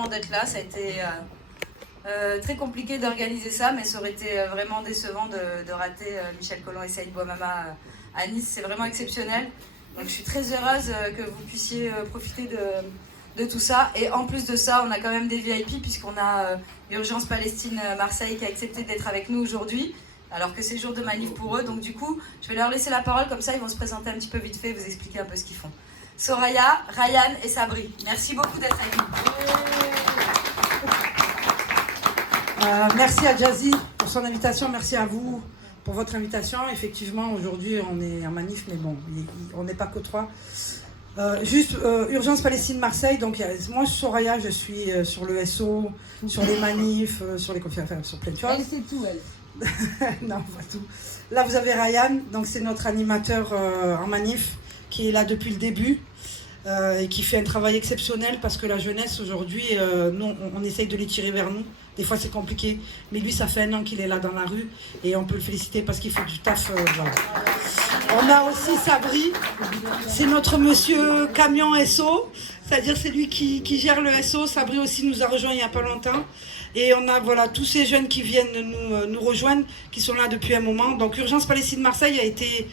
vraiment d'être là. Ça a été très compliqué d'organiser ça, mais ça aurait été vraiment décevant de rater Michel Collomb et Saïd Bouamama à Nice. C'est vraiment exceptionnel. Donc je suis très heureuse que vous puissiez profiter de tout ça. Et en plus de ça, on a quand même des VIP puisqu'on a Urgence Palestine Marseille qui a accepté d'être avec nous aujourd'hui, alors que c'est jour de manif pour eux. Donc du coup, je vais leur laisser la parole, comme ça ils vont se présenter un petit peu vite fait, vous expliquer un peu ce qu'ils font. Soraya, Ryan et Sabri, merci beaucoup d'être avec nous. Merci à Jazzy pour son invitation, merci à vous pour votre invitation. Effectivement, aujourd'hui on est en manif, mais bon, on n'est pas que trois. Urgence Palestine Marseille, donc moi Soraya, je suis sur le SO, sur les manifs, sur les conférences, enfin, sur plein de choses. Elle sait tout, elle. Non, pas tout. Là vous avez Ryan, donc c'est notre animateur en manif qui est là depuis le début. Et qui fait un travail exceptionnel parce que la jeunesse aujourd'hui, nous, on essaye de les tirer vers nous. Des fois c'est compliqué, mais lui ça fait 1 an qu'il est là dans la rue et on peut le féliciter parce qu'il fait du taf. Voilà. On a aussi Sabri, c'est notre monsieur camion SO, c'est-à-dire c'est lui qui gère le SO. Sabri aussi nous a rejoint il n'y a pas longtemps. Et on a voilà, tous ces jeunes qui viennent nous rejoindre, qui sont là depuis un moment. Donc Urgence Palestine Marseille a été...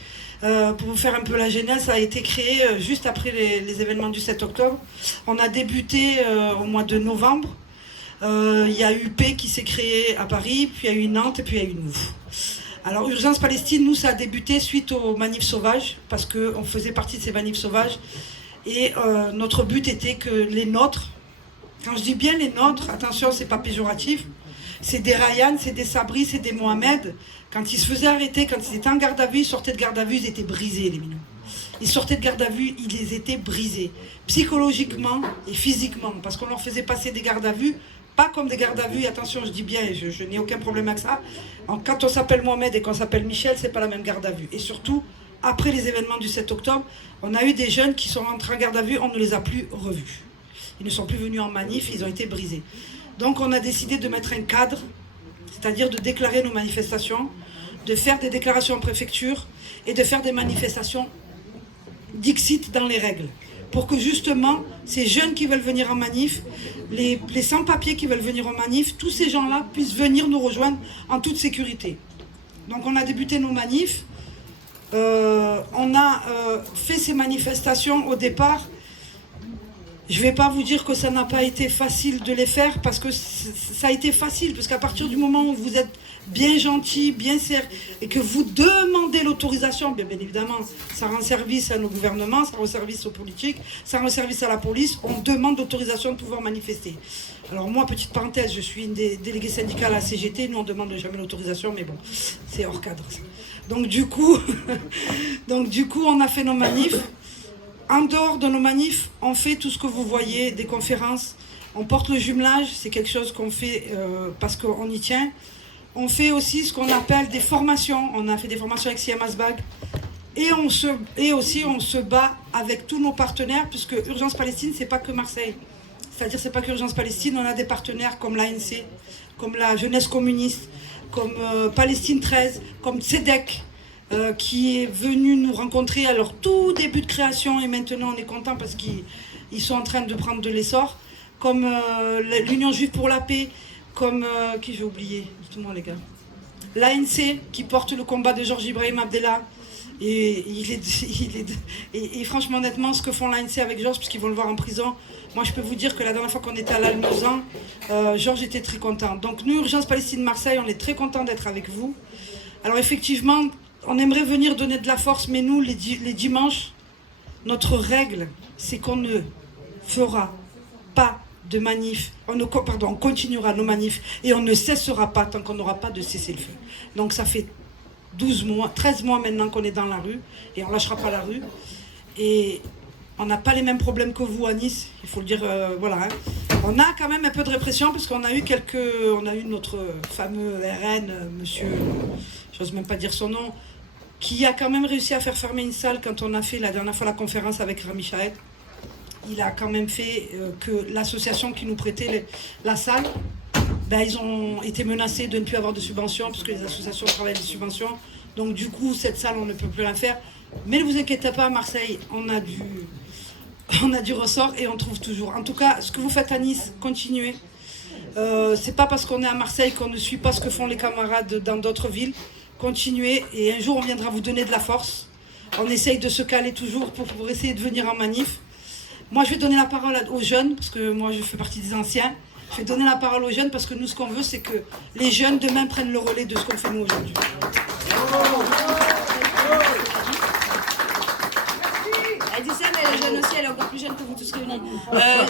pour vous faire un peu la genèse, ça a été créé juste après les événements du 7 octobre. On a débuté au mois de novembre. Il y a eu P qui s'est créé à Paris, puis il y a eu Nantes, et puis il y a eu nous. Alors Urgence Palestine, nous, ça a débuté suite aux manifs sauvages, parce qu'on faisait partie de ces manifs sauvages. Et notre but était que les nôtres, quand je dis bien les nôtres, attention, c'est pas péjoratif, c'est des Ryan, c'est des Sabri, c'est des Mohamed. Quand ils se faisaient arrêter, quand ils étaient en garde à vue, ils sortaient de garde à vue, ils étaient brisés, les minous. Ils sortaient de garde à vue, ils les étaient brisés, psychologiquement et physiquement, parce qu'on leur faisait passer des gardes à vue, pas comme des gardes à vue, attention, je dis bien, et je n'ai aucun problème avec ça. Quand on s'appelle Mohamed et qu'on s'appelle Michel, c'est pas la même garde à vue. Et surtout, après les événements du 7 octobre, on a eu des jeunes qui sont rentrés en garde à vue, on ne les a plus revus. Ils ne sont plus venus en manif, ils ont été brisés. Donc on a décidé de mettre un cadre, c'est-à-dire de déclarer nos manifestations, de faire des déclarations en préfecture et de faire des manifestations dixit dans les règles. Pour que justement, ces jeunes qui veulent venir en manif, les sans-papiers qui veulent venir en manif, tous ces gens-là puissent venir nous rejoindre en toute sécurité. Donc on a débuté nos manifs, on a fait ces manifestations au départ. Je ne vais pas vous dire que ça n'a pas été facile de les faire, parce que ça a été facile, parce qu'à partir du moment où vous êtes bien gentil, bien sérieux, et que vous demandez l'autorisation, bien évidemment, ça rend service à nos gouvernements, ça rend service aux politiques, ça rend service à la police, on demande l'autorisation de pouvoir manifester. Alors moi, petite parenthèse, je suis une des déléguées syndicales à la CGT, nous on ne demande jamais l'autorisation, mais bon, c'est hors cadre. Donc du coup, on a fait nos manifs. En dehors de nos manifs, on fait tout ce que vous voyez, des conférences. On porte le jumelage, c'est quelque chose qu'on fait parce qu'on y tient. On fait aussi ce qu'on appelle des formations. On a fait des formations avec Siam Asbag. Et aussi, on se bat avec tous nos partenaires, puisque Urgence Palestine, c'est pas que Marseille. C'est-à-dire, c'est pas que Urgence Palestine, on a des partenaires comme l'ANC, comme la Jeunesse communiste, comme Palestine 13, comme Tzedek, qui est venu nous rencontrer à leur tout début de création, et maintenant on est content parce qu'ils sont en train de prendre de l'essor, comme l'Union Juive pour la Paix, comme qui j'ai oublié, dites-moi les gars, l'ANC qui porte le combat de Georges Ibrahim Abdallah, et franchement honnêtement ce que font l'ANC avec Georges, puisqu'ils vont le voir en prison, moi je peux vous dire que la dernière fois qu'on était à l'Almozan, Georges était très content. Donc nous, Urgence Palestine Marseille, on est très content d'être avec vous. Alors effectivement, on aimerait venir donner de la force, mais nous, les dimanches, notre règle, c'est qu'on ne fera pas de manif. On continuera nos manifs et on ne cessera pas tant qu'on n'aura pas de cessez-le-feu. Donc ça fait 13 mois maintenant qu'on est dans la rue et on ne lâchera pas la rue. Et on n'a pas les mêmes problèmes que vous à Nice, il faut le dire, voilà. Hein. On a quand même un peu de répression parce qu'on a eu notre fameux RN, monsieur, j'ose même pas dire son nom, qui a quand même réussi à faire fermer une salle quand on a fait la dernière fois la conférence avec Rami Shahed. Il a quand même fait que l'association qui nous prêtait la salle, ils ont été menacés de ne plus avoir de subventions parce que les associations travaillent des subventions. Donc du coup, cette salle, on ne peut plus la faire. Mais ne vous inquiétez pas, à Marseille, on a du ressort et on trouve toujours. En tout cas, ce que vous faites à Nice, continuez. C'est pas parce qu'on est à Marseille qu'on ne suit pas ce que font les camarades dans d'autres villes. Continuez et un jour on viendra vous donner de la force. On essaye de se caler toujours pour essayer de venir en manif. Moi je vais donner la parole aux jeunes, parce que moi je fais partie des anciens. Je vais donner la parole aux jeunes parce que nous ce qu'on veut c'est que les jeunes demain prennent le relais de ce qu'on fait nous aujourd'hui. Elle dit ça, mais elle est jeune aussi, elle est encore plus jeune que vous tous réunis.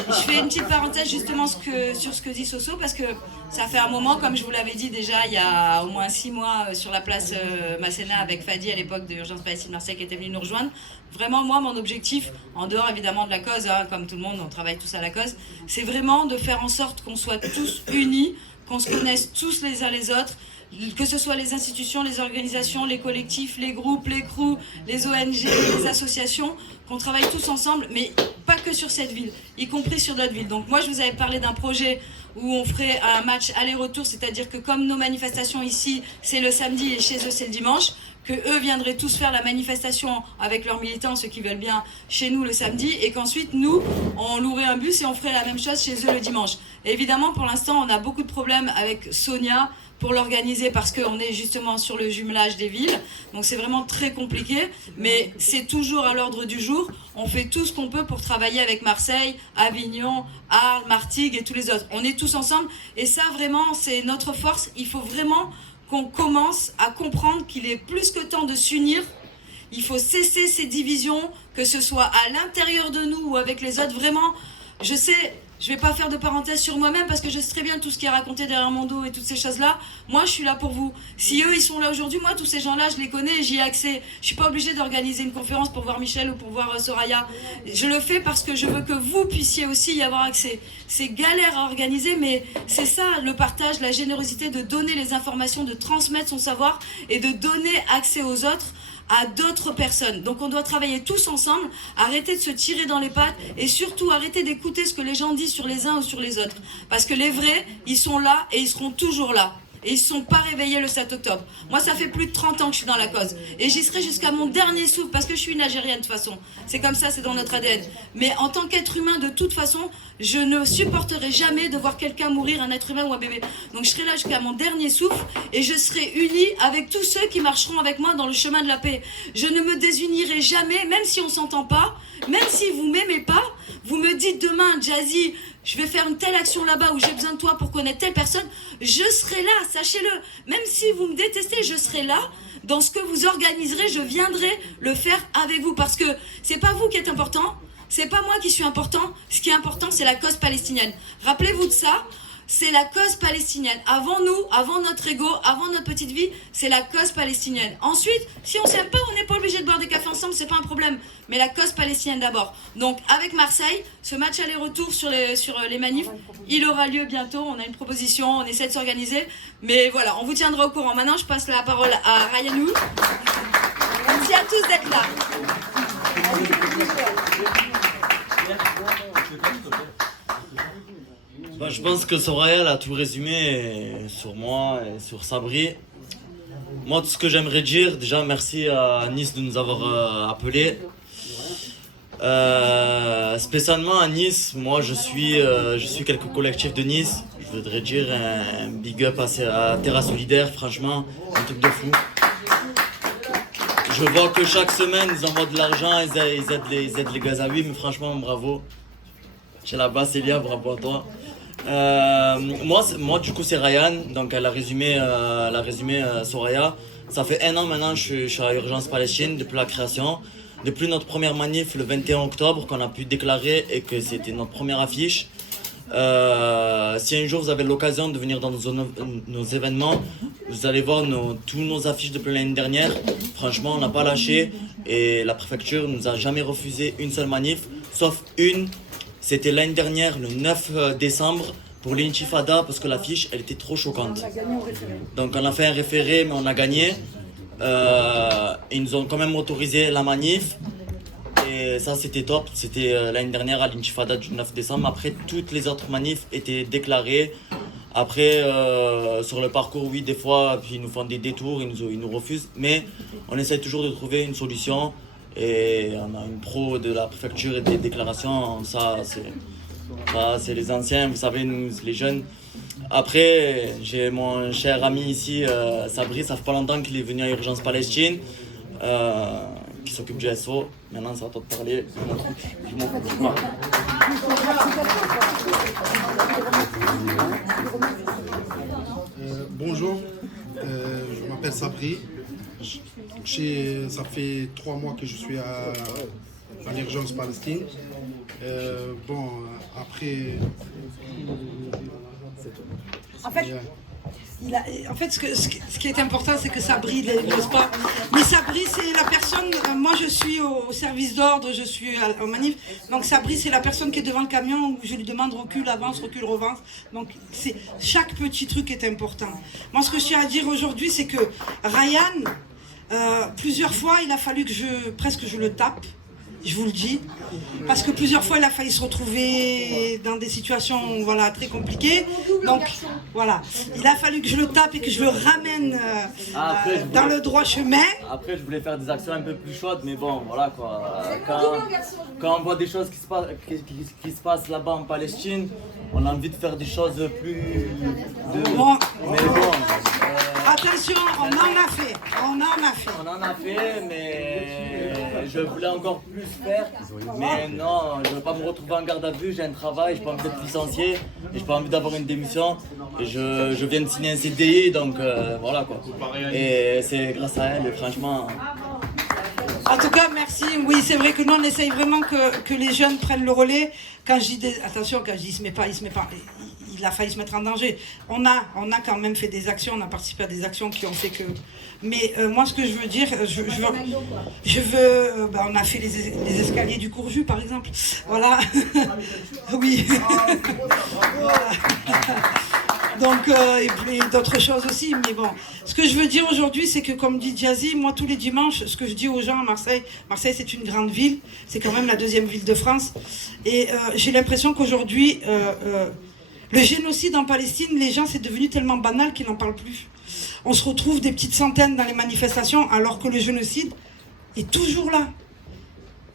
Je fais une petite parenthèse justement sur ce que dit Soso, parce que ça fait un moment, comme je vous l'avais dit déjà, il y a au moins 6 mois sur la place Masséna avec Fadi à l'époque de Urgence Palestine Marseille qui était venu nous rejoindre. Vraiment, moi, mon objectif, en dehors évidemment de la cause, hein, comme tout le monde, on travaille tous à la cause, c'est vraiment de faire en sorte qu'on soit tous unis, qu'on se connaisse tous les uns les autres, que ce soit les institutions, les organisations, les collectifs, les groupes, les crews, les ONG, les associations, qu'on travaille tous ensemble, mais pas que sur cette ville, y compris sur d'autres villes. Donc moi, je vous avais parlé d'un projet où on ferait un match aller-retour, c'est-à-dire que comme nos manifestations ici, c'est le samedi et chez eux, c'est le dimanche, que eux viendraient tous faire la manifestation avec leurs militants, ceux qui veulent bien, chez nous le samedi, et qu'ensuite, nous, on louerait un bus et on ferait la même chose chez eux le dimanche. Et évidemment, pour l'instant, on a beaucoup de problèmes avec Sonia, pour l'organiser parce qu'on est justement sur le jumelage des villes. Donc c'est vraiment très compliqué, mais c'est toujours à l'ordre du jour. On fait tout ce qu'on peut pour travailler avec Marseille, Avignon, Arles, Martigues et tous les autres. On est tous ensemble et ça vraiment c'est notre force. Il faut vraiment qu'on commence à comprendre qu'il est plus que temps de s'unir. Il faut cesser ces divisions, que ce soit à l'intérieur de nous ou avec les autres. Vraiment, je sais... Je vais pas faire de parenthèse sur moi-même parce que je sais très bien tout ce qui est raconté derrière mon dos et toutes ces choses-là. Moi, je suis là pour vous. Si eux, ils sont là aujourd'hui, moi, tous ces gens-là, je les connais et j'y ai accès. Je suis pas obligée d'organiser une conférence pour voir Michel ou pour voir Soraya. Je le fais parce que je veux que vous puissiez aussi y avoir accès. C'est galère à organiser, mais c'est ça, le partage, la générosité de donner les informations, de transmettre son savoir et de donner accès aux autres, à d'autres personnes. Donc on doit travailler tous ensemble, arrêter de se tirer dans les pattes et surtout arrêter d'écouter ce que les gens disent sur les uns ou sur les autres. Parce que les vrais, ils sont là et ils seront toujours là. Et ils ne sont pas réveillés le 7 octobre. Moi, ça fait plus de 30 ans que je suis dans la cause. Et j'y serai jusqu'à mon dernier souffle, parce que je suis une Algérienne de toute façon. C'est comme ça, c'est dans notre ADN. Mais en tant qu'être humain, de toute façon, je ne supporterai jamais de voir quelqu'un mourir, un être humain ou un bébé. Donc je serai là jusqu'à mon dernier souffle, et je serai unie avec tous ceux qui marcheront avec moi dans le chemin de la paix. Je ne me désunirai jamais, même si on ne s'entend pas, même si vous ne m'aimez pas, vous me dites demain, Jazzy, je vais faire une telle action là-bas où j'ai besoin de toi pour connaître telle personne, je serai là, sachez-le. Même si vous me détestez, je serai là. Dans ce que vous organiserez, je viendrai le faire avec vous. Parce que c'est pas vous qui êtes important, c'est pas moi qui suis important. Ce qui est important, c'est la cause palestinienne. Rappelez-vous de ça. C'est la cause palestinienne. Avant nous, avant notre ego, avant notre petite vie, c'est la cause palestinienne. Ensuite, si on s'aime pas, on n'est pas obligé de boire des cafés ensemble, c'est pas un problème. Mais la cause palestinienne d'abord. Donc avec Marseille, ce match aller-retour sur les manifs, il aura lieu bientôt. On a une proposition, on essaie de s'organiser. Mais voilà, on vous tiendra au courant. Maintenant, je passe la parole à Rayanou. Merci à tous d'être là. Bah, je pense que Soraya a tout résumé sur moi et sur Sabri. Moi, tout ce que j'aimerais dire, déjà merci à Nice de nous avoir appelés. Spécialement à Nice, moi je suis quelques collectifs de Nice. Je voudrais dire un big up à Terra Solidaire, franchement, un truc de fou. Je vois que chaque semaine ils envoient de l'argent, ils aident les Gazaouis, mais franchement bravo. J'ai la basse Elia, bravo à toi. Moi du coup c'est Ryan, donc elle a résumé Soraya. Ça fait 1 an maintenant je suis à Urgence Palestine depuis la création. Depuis notre première manif le 21 octobre qu'on a pu déclarer et que c'était notre première affiche. Si un jour vous avez l'occasion de venir dans nos événements, vous allez voir tous nos affiches depuis l'année dernière. Franchement on n'a pas lâché et la préfecture nous a jamais refusé une seule manif, sauf une. C'était l'année dernière, le 9 décembre, pour l'intifada, parce que l'affiche, elle était trop choquante. Donc on a fait un référé, mais on a gagné. Ils nous ont quand même autorisé la manif. Et ça, c'était top. C'était l'année dernière à l'intifada du 9 décembre. Après, toutes les autres manifs étaient déclarées. Après, sur le parcours, oui, des fois, puis ils nous font des détours, ils nous refusent. Mais on essaie toujours de trouver une solution. Et on a une pro de la préfecture des déclarations. Ça, c'est les anciens, vous savez, nous, les jeunes. Après, j'ai mon cher ami ici, Sabri, ça fait pas longtemps qu'il est venu à Urgence Palestine, qui s'occupe du SO. Maintenant, c'est à toi de parler. Je m'en fous. Voilà. Bonjour, je m'appelle Sabri. Ça fait 3 mois que je suis à l'Urgence Palestine. Après... En fait, ce qui est important, c'est que Sabri n'ose pas. Mais Sabri, c'est la personne. Moi, je suis au service d'ordre, je suis au manif. Donc, Sabri, c'est la personne qui est devant le camion où je lui demande recule, avance, recule, revance. Donc, chaque petit truc est important. Moi, ce que je tiens à dire aujourd'hui, c'est que Ryan, plusieurs fois, il a fallu que je le tape. Je vous le dis, parce que plusieurs fois il a failli se retrouver dans des situations très compliquées. Donc voilà, il a fallu que je le tape et que je le ramène dans le droit chemin. Après, je voulais faire des actions un peu plus chaudes, mais bon, voilà quoi. Quand on voit des choses qui se passent là-bas en Palestine, on a envie de faire des choses plus... Bon. Mais bon... Attention, on en a fait, mais je voulais encore plus faire. Mais non, je ne veux pas me retrouver en garde à vue, j'ai un travail, je n'ai pas envie d'être licencié, et je n'ai pas envie d'avoir une démission. Et je viens de signer un CDI, donc voilà quoi. Et c'est grâce à elle, franchement... En tout cas, merci. Oui, c'est vrai que nous, on essaye vraiment que les jeunes prennent le relais. Quand je dis attention, quand je dis il se met pas. Il a failli se mettre en danger. On a quand même fait des actions, on a participé à des actions qui ont fait que... Mais moi, ce que je veux dire, on a fait les escaliers du Courjus, par exemple. Voilà. Oui. Voilà. Donc, et puis d'autres choses aussi. Mais bon, ce que je veux dire aujourd'hui, c'est que comme dit Jazzy, moi tous les dimanches, ce que je dis aux gens à Marseille, c'est une grande ville, c'est quand même la 2e ville de France. Et j'ai l'impression qu'aujourd'hui, le génocide en Palestine, les gens, c'est devenu tellement banal qu'ils n'en parlent plus. On se retrouve des petites centaines dans les manifestations, alors que le génocide est toujours là.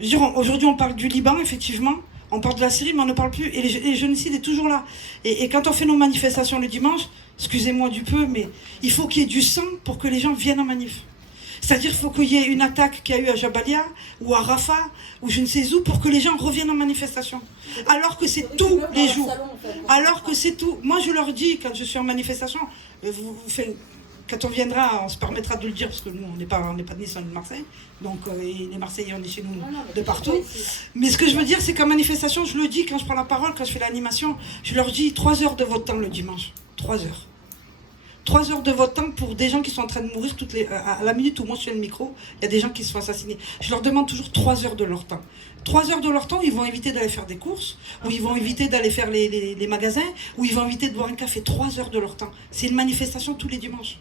Je veux dire, aujourd'hui, on parle du Liban, effectivement. On parle de la Syrie, mais on ne parle plus. Et le génocide est toujours là. Et quand on fait nos manifestations le dimanche, excusez-moi du peu, mais il faut qu'il y ait du sang pour que les gens viennent en manif. C'est-à-dire qu'il faut qu'il y ait une attaque qu'il y a eu à Jabalia, ou à Rafah, ou je ne sais où, pour que les gens reviennent en manifestation. Alors que c'est tous les jours. Alors que c'est tout. Moi, je leur dis, quand je suis en manifestation, quand on viendra, on se permettra de le dire, parce que nous, on n'est pas de Nice, on est de Marseille. Donc, les Marseillais, on est chez nous de partout. Mais ce que je veux dire, c'est qu'en manifestation, je le dis, quand je prends la parole, quand je fais l'animation, je leur dis 3 heures de votre temps le dimanche. 3 heures. 3 heures de votre temps pour des gens qui sont en train de mourir à la minute où moi je suis le micro, il y a des gens qui se font assassiner. Je leur demande toujours 3 heures de leur temps. 3 heures de leur temps, ils vont éviter d'aller faire des courses, ou ils vont éviter d'aller faire les magasins, ou ils vont éviter de boire un café. 3 heures de leur temps. C'est une manifestation tous les dimanches.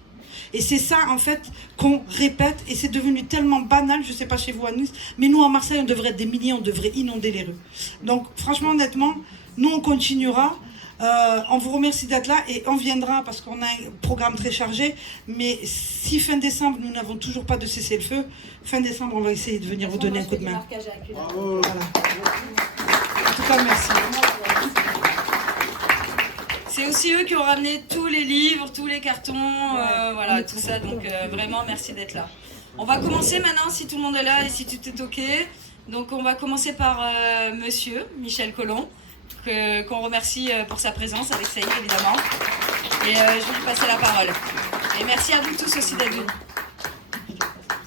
Et c'est ça, en fait, qu'on répète, et c'est devenu tellement banal, je ne sais pas chez vous à Nice, mais nous, à Marseille, on devrait être des milliers, on devrait inonder les rues. Donc, franchement, honnêtement, nous, on continuera. On vous remercie d'être là et on viendra parce qu'on a un programme très chargé. Mais si fin décembre, nous n'avons toujours pas de cessez-le-feu, fin décembre, on va essayer de venir vous donner un coup de main. Voilà. En tout cas, merci. C'est aussi eux qui ont ramené tous les livres, tous les cartons, voilà, tout ça. Donc vraiment, merci d'être là. On va commencer maintenant, si tout le monde est là et si tout est OK. Donc on va commencer par monsieur Michel Collomb, qu'on remercie pour sa présence avec Saïd, évidemment. Et je vais lui passer la parole. Et merci à vous tous aussi d'être venus.